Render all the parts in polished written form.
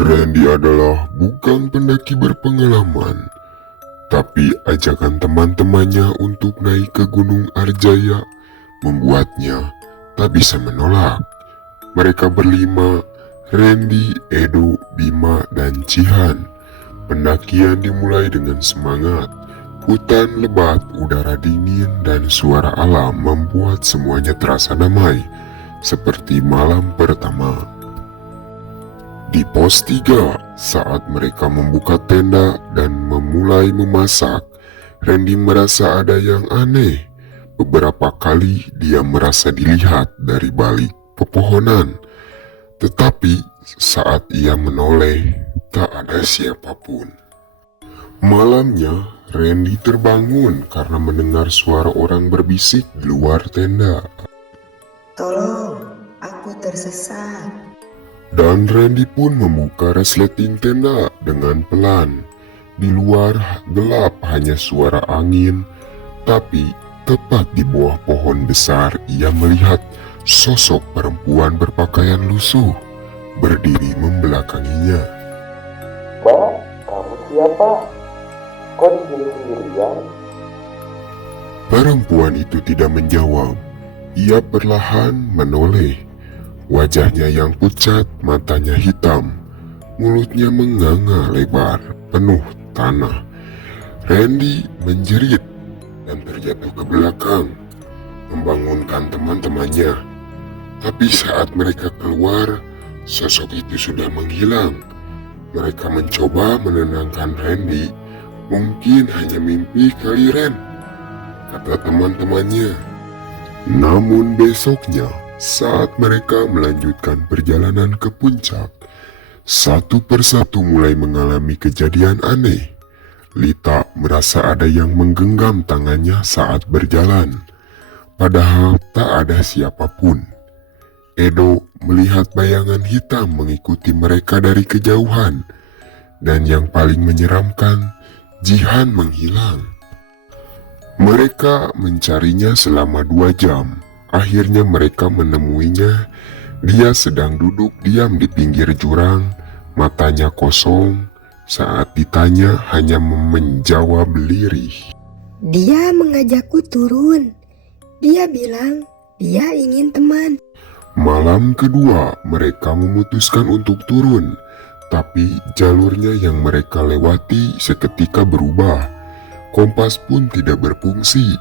Randy adalah bukan pendaki berpengalaman, tapi ajakan teman-temannya untuk naik ke Gunung Arjaya membuatnya tak bisa menolak. Mereka berlima, Randy, Edo, Bima, dan Cihan. Pendakian dimulai dengan semangat. Hutan lebat, udara dingin, dan suara alam membuat semuanya terasa damai, seperti malam pertama. Di pos 3, saat mereka membuka tenda dan memulai memasak, Randy merasa ada yang aneh. Beberapa kali dia merasa dilihat dari balik pepohonan, tetapi saat ia menoleh, tak ada siapapun. Malamnya, Randy terbangun karena mendengar suara orang berbisik di luar tenda. Tolong, aku tersesat. Dan Randy pun membuka resleting tenda dengan pelan. Di luar gelap, hanya suara angin, tapi tepat di bawah pohon besar ia melihat sosok perempuan berpakaian lusuh berdiri membelakanginya. Mbak, kamu siapa? Kok di sini sendirian? Perempuan itu tidak menjawab. Ia perlahan menoleh. Wajahnya yang pucat, matanya hitam, mulutnya menganga lebar, penuh tanah. Randy menjerit dan terjatuh ke belakang, membangunkan teman-temannya. Tapi saat mereka keluar, sosok itu sudah menghilang. Mereka mencoba menenangkan Randy. Mungkin hanya mimpi kali, Ren, kata teman-temannya. Namun besoknya, saat mereka melanjutkan perjalanan ke puncak, satu persatu mulai mengalami kejadian aneh. Lita merasa ada yang menggenggam tangannya saat berjalan, padahal tak ada siapapun. Edo melihat bayangan hitam mengikuti mereka dari kejauhan, dan yang paling menyeramkan, Jihan menghilang. Mereka mencarinya selama 2 jam. Akhirnya mereka menemuinya. Dia sedang duduk diam di pinggir jurang, matanya kosong. Saat ditanya hanya menjawab lirih. Dia mengajakku turun. Dia bilang dia ingin teman. Malam kedua mereka memutuskan untuk turun, tapi jalurnya yang mereka lewati seketika berubah. Kompas pun tidak berfungsi.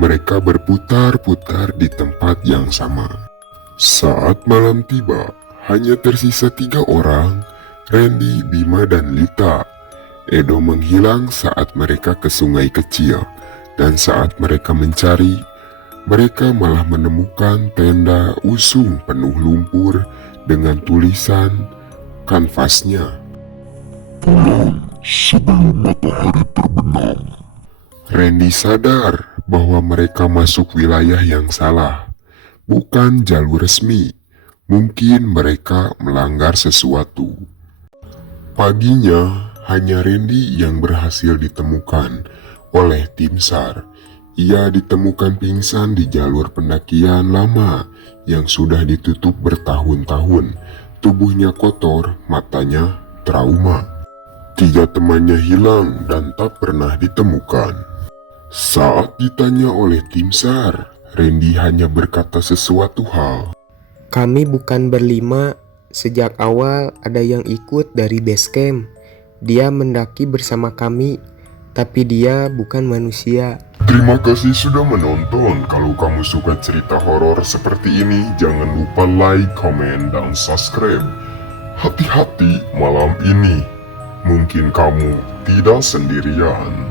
Mereka berputar-putar di tempat yang sama. Saat malam tiba, hanya tersisa 3 orang, Randy, Bima, dan Lita. Edo menghilang saat mereka ke sungai kecil, dan saat mereka mencari, mereka malah menemukan tenda usung penuh lumpur dengan tulisan kanvasnya. Pulang sebelum matahari terbenam. Randy sadar bahwa mereka masuk wilayah yang salah, bukan jalur resmi. Mungkin mereka melanggar sesuatu. Paginya, hanya Randy yang berhasil ditemukan oleh tim SAR. Ia ditemukan pingsan di jalur pendakian lama yang sudah ditutup bertahun-tahun. Tubuhnya kotor, matanya trauma. 3 temannya hilang dan tak pernah ditemukan. Saat ditanya oleh tim SAR, Randy hanya berkata sesuatu hal. Kami bukan berlima. Sejak awal ada yang ikut dari base camp. Dia mendaki bersama kami, tapi dia bukan manusia. Terima kasih sudah menonton. Kalau kamu suka cerita horor seperti ini, jangan lupa like, komen, dan subscribe. Hati-hati malam ini. Mungkin kamu tidak sendirian.